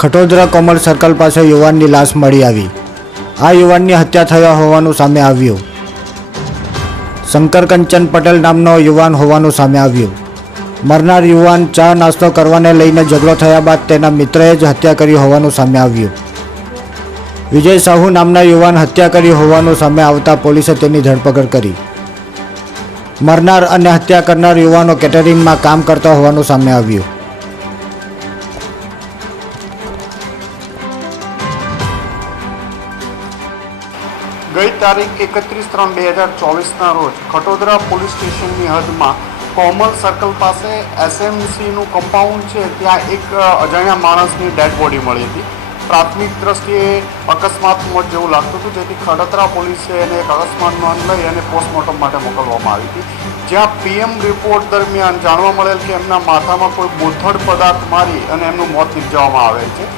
ખટોદરા કોમલ circle પાસે યુવાનની લાશ મળી આવી. આ યુવાનની હત્યા થયા હોવાનું સામે આવ્યું. શંકર કંચન પટેલ નામનો યુવાન હોવાનું સામે આવ્યું. મરનાર યુવાન ચા નાસ્તો કરવાને લઈને ઝઘડો થયા બાદ તેના મિત્રએ જ હત્યા કરી હોવાનું સામે આવ્યું. વિજય સાહુ નામના યુવાન હત્યા કરી હોવાનું સામે આવતા પોલીસે તેની ધરપકડ કરી. મરનાર અને હત્યા કરનાર યુવાનો કેટરિંગમાં કામ કરતા હોવાનું સામે આવ્યું. ગઈ તારીખ એકત્રીસ ત્રણ બે હજાર ચોવીસના રોજ ખટોદરા પોલીસ સ્ટેશનની હદમાં કોમલ સર્કલ પાસે એસએમસીનું કમ્પાઉન્ડ છે, ત્યાં એક અજાણ્યા માણસની ડેડ બોડી મળી હતી. પ્રાથમિક દ્રષ્ટિએ અકસ્માત મોત જેવું લાગતું હતું, જેથી ખડતરા પોલીસે એને એક અકસ્માત નોંધ લઈ અને પોસ્ટમોર્ટમ માટે મોકલવામાં આવી હતી. જ્યાં પીએમ રિપોર્ટ દરમિયાન જાણવા મળેલ કે એમના માથામાં કોઈ બોથડ પદાર્થ મારી અને એમનું મોત નિપજાવવામાં આવેલ છે.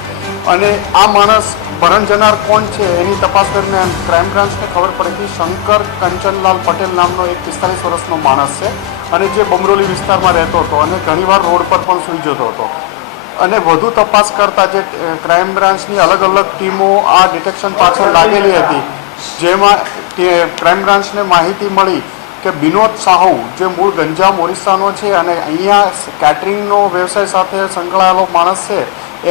અને આ માણસ ભરણ જનાર કોણ છે એની તપાસ દરમિયાન ક્રાઇમ બ્રાન્ચને ખબર પડી હતી શંકર કંચનલાલ પટેલ નામનો એક પિસ્તાલીસ વર્ષનો માણસ છે અને જે બમરોલી વિસ્તારમાં રહેતો હતો અને ઘણીવાર રોડ પર પણ સૂઈ જતો હતો. અને વધુ તપાસ કરતાં જે ક્રાઇમ બ્રાન્ચની અલગ અલગ ટીમો આ ડિટેક્શન પાછળ લાગેલી હતી. જેમાં ક્રાઇમ બ્રાન્ચને માહિતી મળી કે વિનોદ સાહુ, જે મૂળ ગંજામ ઓરિસ્સાનો છે અને અહીંયા કેટરિંગનો વ્યવસાય સાથે સંકળાયેલો માણસ છે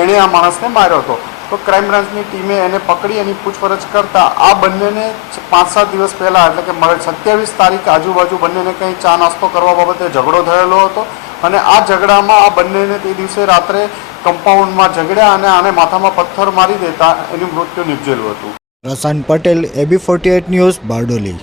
એણે આ માણસને માર્યો હતો. તો ક્રાઇમ બ્રાન્ચની ટીમે એને પકડી એની પૂછપરછ કરતા આ બંનેને પાંચ સાત દિવસ પહેલાં, એટલે કે સત્યાવીસ તારીખ આજુબાજુ બંનેને કંઈ ચા નાસ્તો કરવા બાબતે ઝઘડો થયેલો હતો. અને આ ઝઘડામાં આ બંનેને તે દિવસે રાત્રે કમ્પાઉન્ડમાં ઝઘડ્યા અને આને માથામાં પથ્થર મારી દેતા એનું મૃત્યુ નિપજેલું હતું. Rasan Patel, AB forty eight news, Bardoli.